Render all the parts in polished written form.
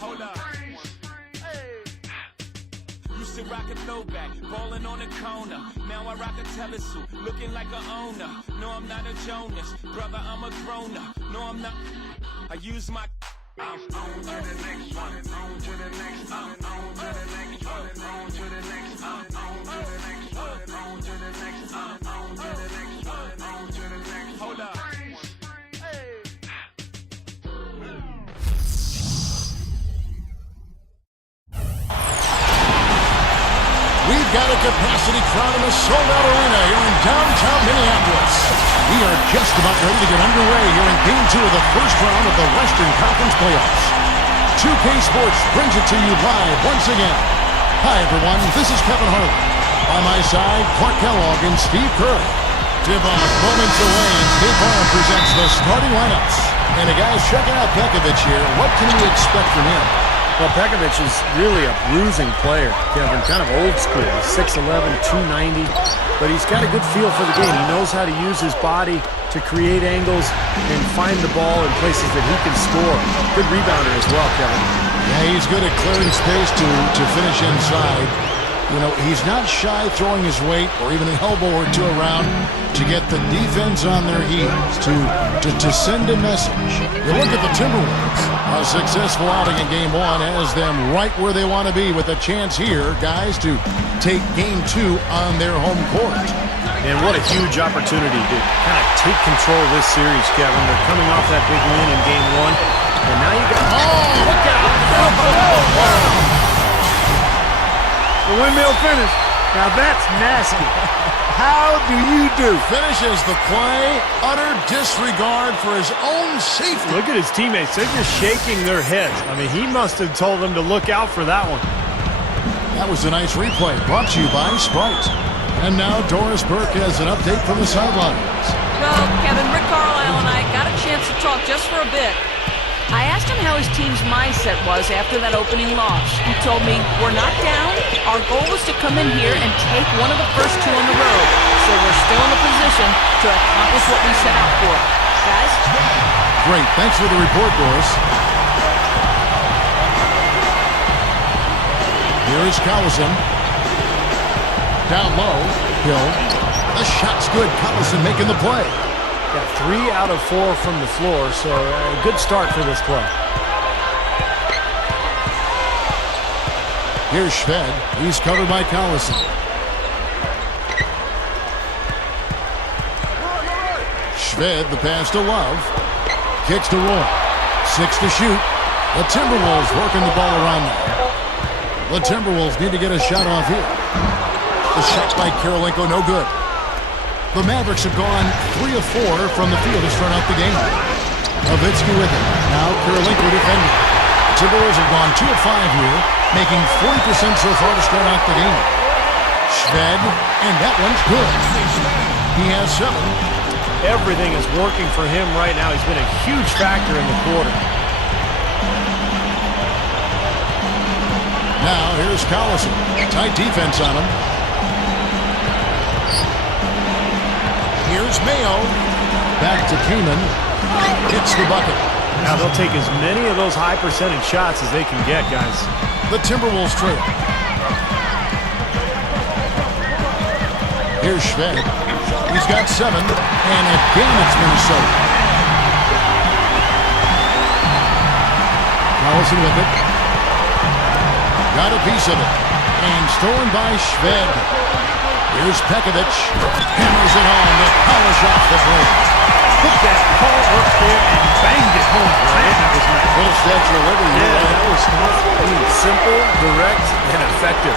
Hold up. Used to rock a throwback, ballin' on the corner. Now I rock a telesuit, looking like a owner. No, I'm not a Jonas, brother, I'm a grown-up. No, I'm not. I use my. I'm on to the next one. On to the next one. On to the next one. On to the next one. On to the next one. On to the next one. On to the next one. On to the next. Hold up. We've got a capacity crowd in the sold-out arena here in downtown Minneapolis. We are just about ready to get underway here in Game 2 of the first round of the Western Conference Playoffs. 2K Sports brings it to you live once again. Hi, everyone. This is Kevin Harlan. By my side, Clark Kellogg and Steve Kerr. Tip-off moments away, and State Farm presents the starting lineups. And guys, checking out Pekovic here. What can we expect from him? Well, Pekovic is really a bruising player, Kevin, kind of old school. 6'11", 290, but he's got a good feel for the game. He knows how to use his body to create angles and find the ball in places that he can score. Good rebounder as well, Kevin. Yeah, he's good at clearing space to finish inside. You know, he's not shy throwing his weight or even an elbow or two around to get the defense on their heels, to send a message. You look at the Timberwolves. A successful outing in Game 1 has them right where they want to be with a chance here, guys, to take Game 2 on their home court. And what a huge opportunity to kind of take control of this series, Kevin. They're coming off that big win in Game 1, and now you got... Oh, look out! The windmill finish. Now that's nasty. How do you do? Finishes the play. Utter disregard for his own safety. Look at his teammates. They're just shaking their heads. I mean, he must have told them to look out for that one. That was a nice replay brought to you by Sprite. And now Doris Burke has an update from the sidelines. Well, Kevin, Rick Carlisle and I got a chance to talk just for a bit. I asked him how his team's mindset was after that opening loss. He told me, we're not down. Our goal was to come in here and take one of the first two on the road. So we're still in a position to accomplish what we set out for. Guys? Great. Thanks for the report, Doris. Here is Collison. Down low. Hill. The shot's good. Collison making the play. Got 3 out of 4 from the floor, so a good start for this play. Here's SHVED. He's covered by Collison. SHVED, the pass to Love. Kicks to Roy. 6 to shoot. The Timberwolves working the ball around now. The Timberwolves need to get a shot off here. The shot by Karolinko, no good. The Mavericks have gone 3 of 4 from the field to start out the game. Nowitzki with it. Now Karolinko defending. The Timberwolves have gone 2 of 5 here, making 40% so far to start out the game. SHVED, and that one's good. He has 7. Everything is working for him right now. He's been a huge factor in the quarter. Now here's Collison. Tight defense on him. Here's Mayo. Back to Kaman. Hits the bucket. Now they'll take as many of those high percentage shots as they can get, guys. The Timberwolves trail. Here's SHVED. He's got 7. And again it's Minnesota. Collison with it. Got a piece of it. And stolen by SHVED. Here's Pekovic. Hammers it home to polish off the break. Put that ball up there and banged it home. Right? That was my little statue of liberty. Yeah, that was simple, direct, and effective.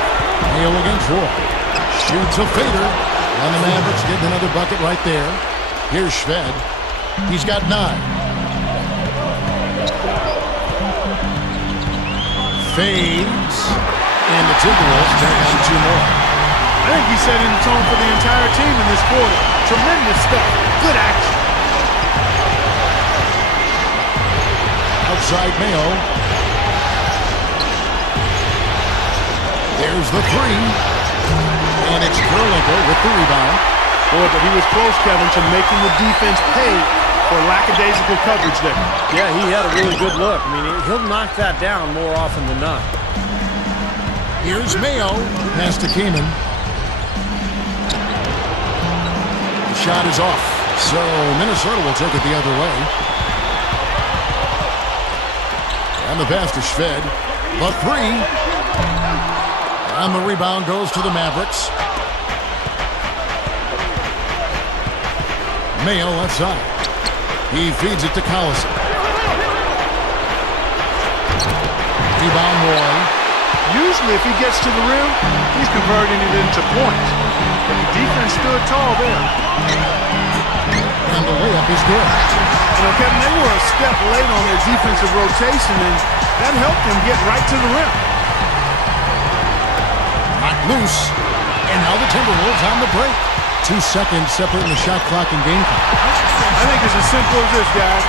Mayo against Roy. Shoots a fader. And the Mavericks get another bucket right there. Here's SHVED. He's got 9. Fades. And the Timberwolves turn on 2 more. I think he set in the tone for the entire team in this quarter. Tremendous stuff. Good action. Outside Mayo. There's the 3. And it's Karolinko with the rebound. Boy, but he was close, Kevin, to making the defense pay for lackadaisical coverage there. Yeah, he had a really good look. I mean, he'll knock that down more often than not. Here's Mayo. Pass to Kamen. The shot is off. So Minnesota will take it the other way. And the pass to SHVED. The three. And the rebound goes to the Mavericks. Mayo left side. He feeds it to Collison. Rebound Roy. Usually if he gets to the rim, he's converting it into points. But the defense stood tall there. And the layup is good. You know, Kevin, they were a step late on their defensive rotation, and that helped them get right to the rim. Knocked loose. And now the Timberwolves on the break. 2 seconds separating the shot clock and game clock. I think it's as simple as this, guys.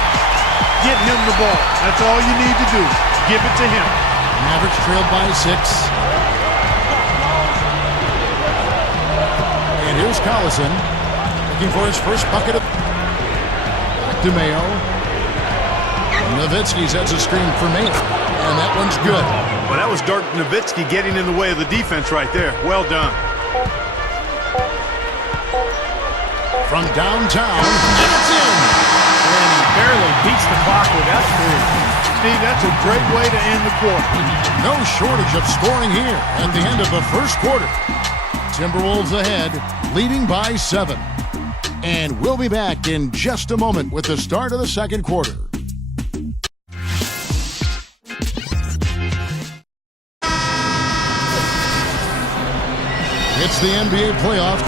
Get him the ball. That's all you need to do. Give it to him. Mavericks trailed by 6. And here's Collison looking for his first bucket of... Back to Mayo. Nowitzki sets a screen for Mayo. And that one's good. Well, that was Dirk Nowitzki getting in the way of the defense right there. Well done. From downtown, and it's in. And he barely beats the clock with that three. Steve, that's a great way to end the quarter. No shortage of scoring here at the end of the first quarter. Timberwolves ahead, leading by 7. And we'll be back in just a moment with the start of the second quarter. It's the NBA playoff.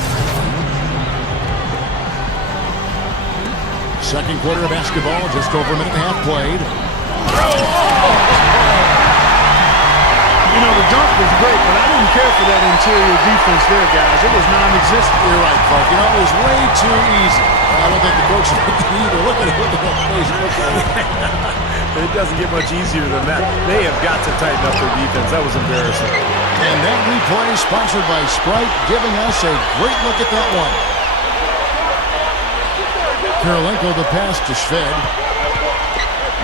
Second quarter of basketball, just over a minute and a half played. You know, the dunk was great, but I didn't care for that interior defense there, guys. It was non-existent. You're right, Clark. You know, it was way too easy. I don't think the coach looked either. Look at that face. It doesn't get much easier than that. They have got to tighten up their defense. That was embarrassing. And that replay sponsored by Sprite, giving us a great look at that one. Kirilenko the pass to SHVED.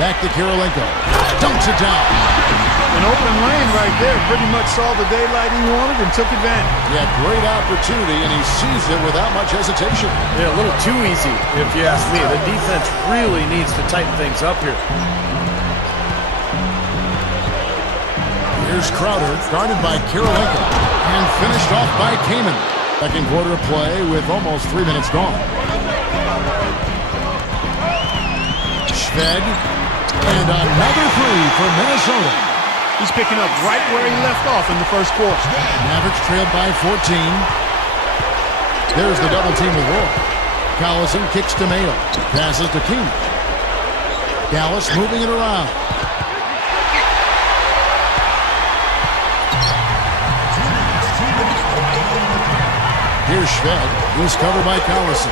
Back to Kirilenko. Dunks it down. An open lane right there. Pretty much saw the daylight he wanted and took advantage. Yeah, great opportunity, and he seized it without much hesitation. Yeah, a little too easy, if you ask me. The defense really needs to tighten things up here. Here's Crowder, guarded by Kirilenko, and finished off by Kamen. Second quarter of play with almost 3 minutes gone. SHVED, and another three for Minnesota. He's picking up right where he left off in the first quarter. Mavericks trailed by 14. There's the double team with Roy. Collison kicks to Mayo. Passes to King. Dallas moving it around. Here's SHVED. He's covered by Collison.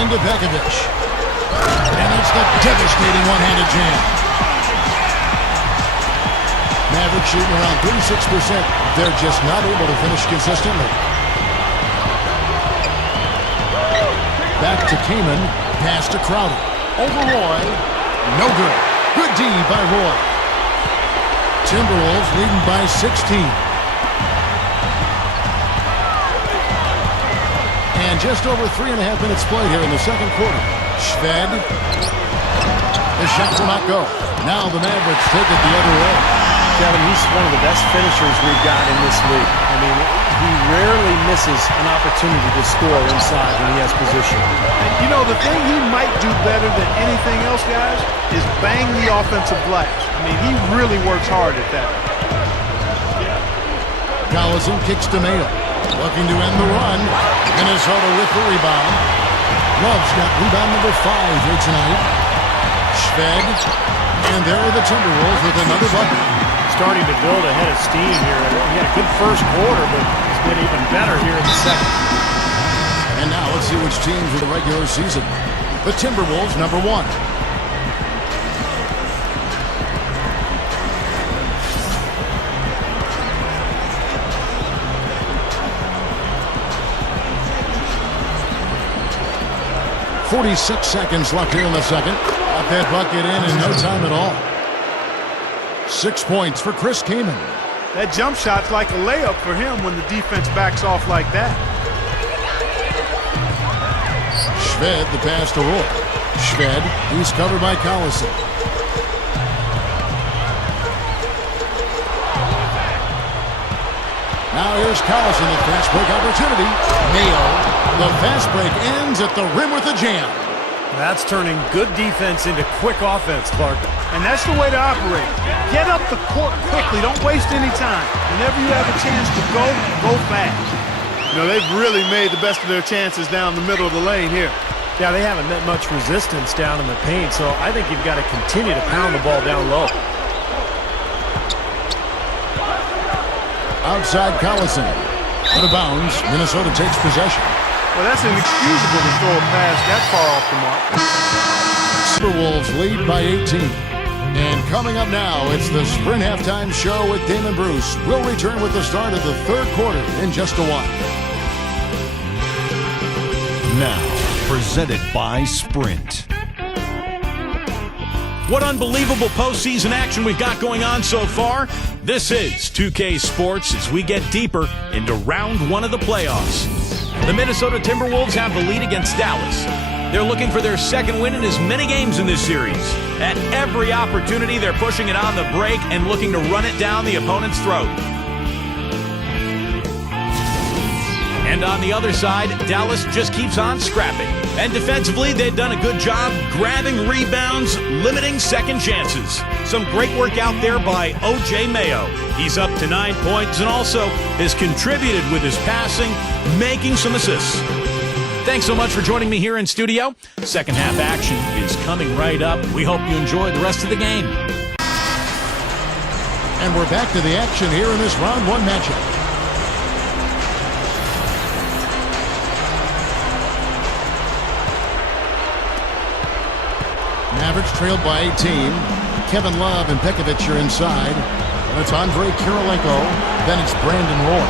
Into Bekovic. And that's the devastating one-handed jam. Mavericks shooting around 36%. They're just not able to finish consistently. Back to Kamen. Pass to Crowder. Over Roy. No good. Good D by Roy. Timberwolves leading by 16. And just over 3.5 minutes played here in the second quarter. SHVED. The shot will not go. Now the Mavericks take it the other way. Kevin, he's one of the best finishers we've got in this league. I mean, he rarely misses an opportunity to score inside when he has position. And, you know, the thing he might do better than anything else, guys, is bang the offensive glass. I mean, he really works hard at that. Collison kicks to Mayo. Looking to end the run. Minnesota with the rebound. Love's got rebound number 5 here tonight. SHVED. And there are the Timberwolves with another bucket. Starting to build a head of steam here. He had a good first quarter, but it's been even better here in the second. And now let's see which teams in the regular season. The Timberwolves, number 1. 46 seconds left here in the second. Got that bucket in no time at all. 6 points for Chris Kaman. That jump shot's like a layup for him when the defense backs off like that. SHVED, the pass to Roy. SHVED, he's covered by Collison. Now here's Collison, the fast break opportunity. Mayo, the fast break ends at the rim with a jam. That's turning good defense into quick offense, Clark. And that's the way to operate. Get up the court quickly. Don't waste any time. Whenever you have a chance to go, go fast. You know, they've really made the best of their chances down the middle of the lane here. Yeah, they haven't met much resistance down in the paint, so I think you've got to continue to pound the ball down low. Outside Collison. Out of bounds. Minnesota takes possession. Well, that's inexcusable to throw a pass that far off the mark. Timberwolves lead by 18. And coming up now, it's the Sprint Halftime Show with Damon Bruce. We'll return with the start of the third quarter in just a while. Now, presented by Sprint. What unbelievable postseason action we've got going on so far. This is 2K Sports as we get deeper into round one of the playoffs. The Minnesota Timberwolves have the lead against Dallas. They're looking for their second win in as many games in this series. At every opportunity, they're pushing it on the break and looking to run it down the opponent's throat. And on the other side, Dallas just keeps on scrapping. And defensively, they've done a good job grabbing rebounds, limiting second chances. Some great work out there by O.J. Mayo. He's up to 9 points and also has contributed with his passing, making some assists. Thanks so much for joining me here in studio. Second half action is coming right up. We hope you enjoy the rest of the game. And we're back to the action here in this round one matchup. Mavericks trailed by 18. Kevin Love and Pekovic are inside. And it's Andre Kirilenko. Then it's Brandon Roy.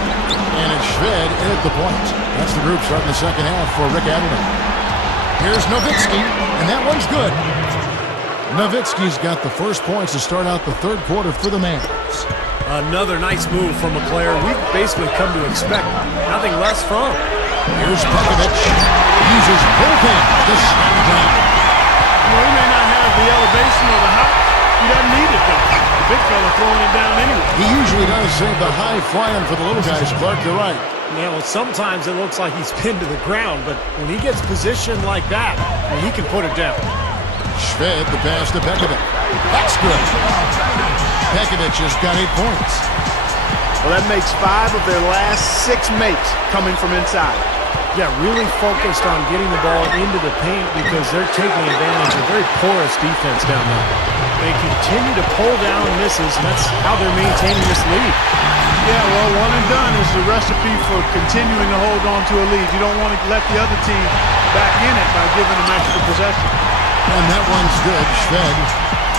And it's SHVED in at the point. That's the group starting the second half for Rick Adelman. Here's Nowitzki, and that one's good. Nowitzki's got the first points to start out the third quarter for the Mavs. Another nice move from a player we've basically come to expect nothing less from. Here's Pekovic. Uses both hands to slam it down. Well, he may not have the elevation or the height. He doesn't need it, though. The big fella throwing it down anyway. He usually does save the high flying for the little guys, Clark. You're right. Yeah, well, sometimes it looks like he's pinned to the ground, but when he gets positioned like that, well, he can put it down. SHVED, the pass to Pekovic. That's good. Pekovic just got 8 points. Well, that makes 5 of their last 6 makes coming from inside. Yeah, really focused on getting the ball into the paint because they're taking advantage of very porous defense down there. They continue to pull down misses, and that's how they're maintaining this lead. Yeah, well, one and done is the recipe for continuing to hold on to a lead. You don't want to let the other team back in it by giving them extra possession. And that one's good, SHVED.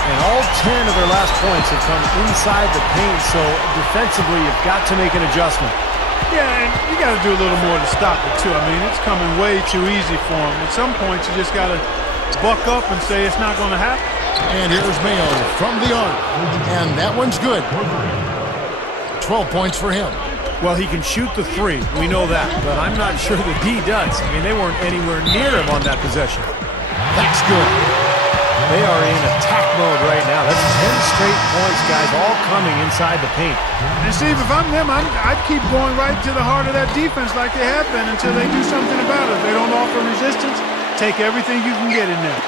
And all 10 of their last points have come inside the paint, so defensively you've got to make an adjustment. Yeah, and you got to do a little more to stop it, too. I mean, it's coming way too easy for them. At some points, you just got to buck up and say it's not going to happen. And here's Mayo from the arc. And that one's good. 12 points for him. Well, he can shoot the three. We know that. But I'm not sure that he does. I mean, they weren't anywhere near him on that possession. That's good. They are in attack mode right now. That's 10 straight points, guys, all coming inside the paint. And, Steve, if I'm them, I'd keep going right to the heart of that defense like they have been until they do something about it. If they don't offer resistance, take everything you can get in there.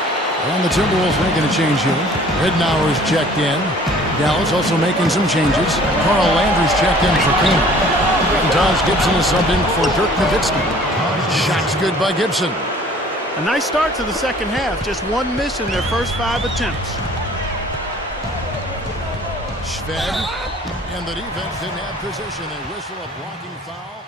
And the Timberwolves making a change here. Ridnour's checked in. Dallas also making some changes. Carl Landry's checked in for King. And Taj Gibson is subbed in for Dirk Nowitzki. Shot's good by Gibson. A nice start to the second half. Just one miss in their first 5 attempts. SHVED and the defense didn't have position. They whistle a blocking foul.